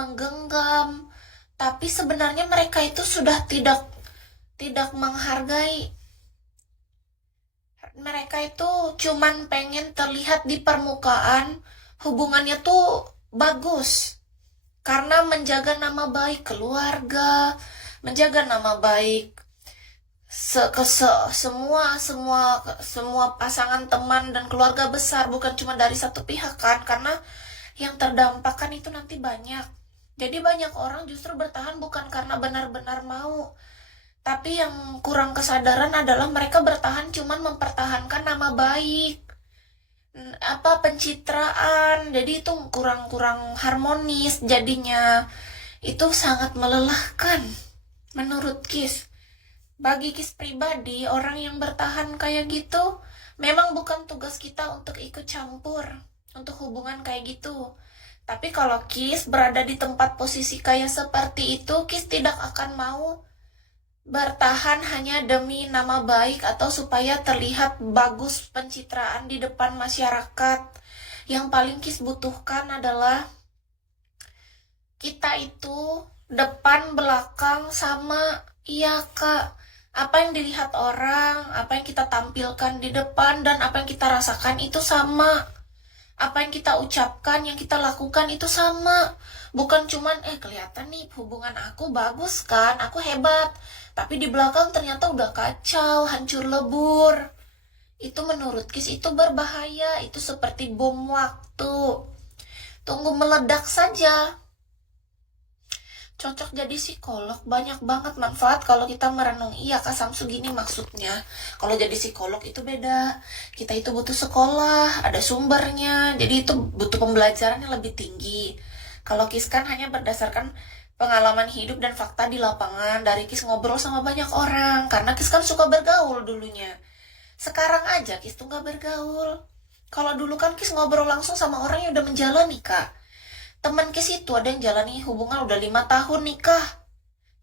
menggenggam, tapi sebenarnya mereka itu sudah tidak menghargai. Mereka itu cuman pengen terlihat di permukaan, hubungannya tuh bagus. Karena menjaga nama baik keluarga, menjaga nama baik semua pasangan teman dan keluarga besar, bukan cuma dari satu pihak kan, karena yang terdampak kan itu nanti banyak. Jadi banyak orang justru bertahan bukan karena benar-benar mau, tapi yang kurang kesadaran adalah mereka bertahan cuman mempertahankan nama baik, pencitraan. Jadi itu kurang harmonis jadinya. Itu sangat melelahkan menurut Kis. Bagi Kis pribadi, orang yang bertahan kayak gitu memang bukan tugas kita untuk ikut campur untuk hubungan kayak gitu. Tapi kalau Kis berada di tempat posisi kayak seperti itu, Kis tidak akan mau bertahan hanya demi nama baik atau supaya terlihat bagus pencitraan di depan masyarakat. Yang paling Kis butuhkan adalah kita itu depan belakang sama. Iya Kak, apa yang dilihat orang, apa yang kita tampilkan di depan, dan apa yang kita rasakan itu sama. Apa yang kita ucapkan, yang kita lakukan itu sama. Bukan cuman kelihatan nih hubungan aku bagus kan, aku hebat, tapi di belakang ternyata udah kacau, hancur lebur. Itu menurut Kis itu berbahaya. Itu seperti bom waktu, tunggu meledak saja. Cocok jadi psikolog, banyak banget manfaat kalau kita merenung. Iya Kak Samsu, gini maksudnya. Kalau jadi psikolog itu beda. Kita itu butuh sekolah, ada sumbernya. Jadi itu butuh pembelajaran yang lebih tinggi. Kalau Kis kan hanya berdasarkan pengalaman hidup dan fakta di lapangan. Dari Kis ngobrol sama banyak orang. Karena Kis kan suka bergaul dulunya. Sekarang aja Kis tuh gak bergaul. Kalau dulu kan Kis ngobrol langsung sama orang yang udah menjalani Kak. Teman Kis itu ada yang jalani hubungan udah 5 tahun nikah,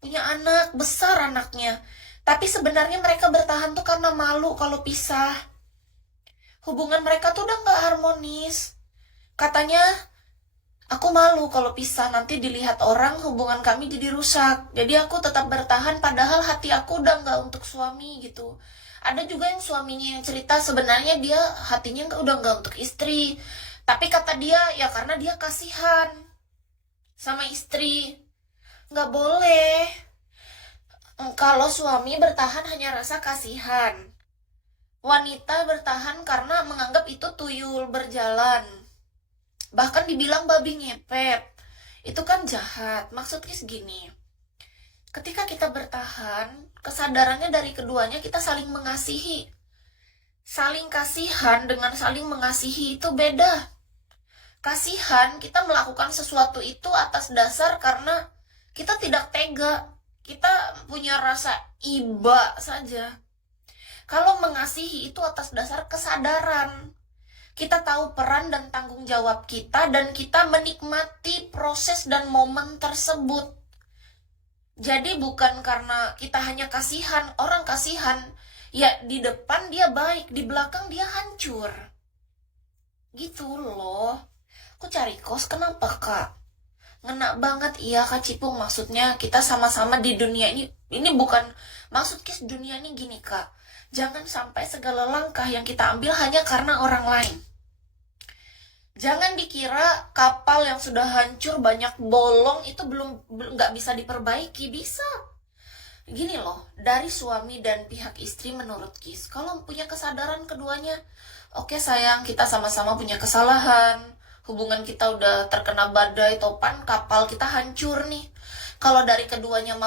punya anak, besar anaknya. Tapi sebenarnya mereka bertahan tuh karena malu kalau pisah. Hubungan mereka tuh udah gak harmonis. Katanya, aku malu kalau pisah, nanti dilihat orang hubungan kami jadi rusak. Jadi aku tetap bertahan padahal hati aku udah gak untuk suami gitu. Ada juga yang suaminya yang cerita sebenarnya dia hatinya udah gak untuk istri. Tapi kata dia, ya karena dia kasihan sama istri. Nggak boleh. Kalau suami bertahan hanya rasa kasihan. Wanita bertahan karena menganggap itu tuyul berjalan. Bahkan dibilang babi ngepet. Itu kan jahat. Maksudnya segini. Ketika kita bertahan, kesadarannya dari keduanya kita saling mengasihi. Saling kasihan dengan saling mengasihi itu beda. Kasihan, kita melakukan sesuatu itu atas dasar karena kita tidak tega. Kita punya rasa iba saja. Kalau mengasihi itu atas dasar kesadaran. Kita tahu peran dan tanggung jawab kita dan kita menikmati proses dan momen tersebut. Jadi bukan karena kita hanya kasihan. Orang kasihan, ya di depan dia baik, di belakang dia hancur. Gitu loh. Aku cari kos, kenapa Kak? Ngena banget, iya Kak Cipung. Maksudnya kita sama-sama di dunia ini. Ini bukan, maksud Kis dunia ini gini Kak. Jangan sampai segala langkah yang kita ambil hanya karena orang lain. Jangan dikira kapal yang sudah hancur banyak bolong itu belum nggak bisa diperbaiki. Bisa. Gini loh, dari suami dan pihak istri menurut Kis, kalau punya kesadaran keduanya, oke sayang, kita sama-sama punya kesalahan. Hubungan kita udah terkena badai topan, kapal kita hancur nih. Kalau dari keduanya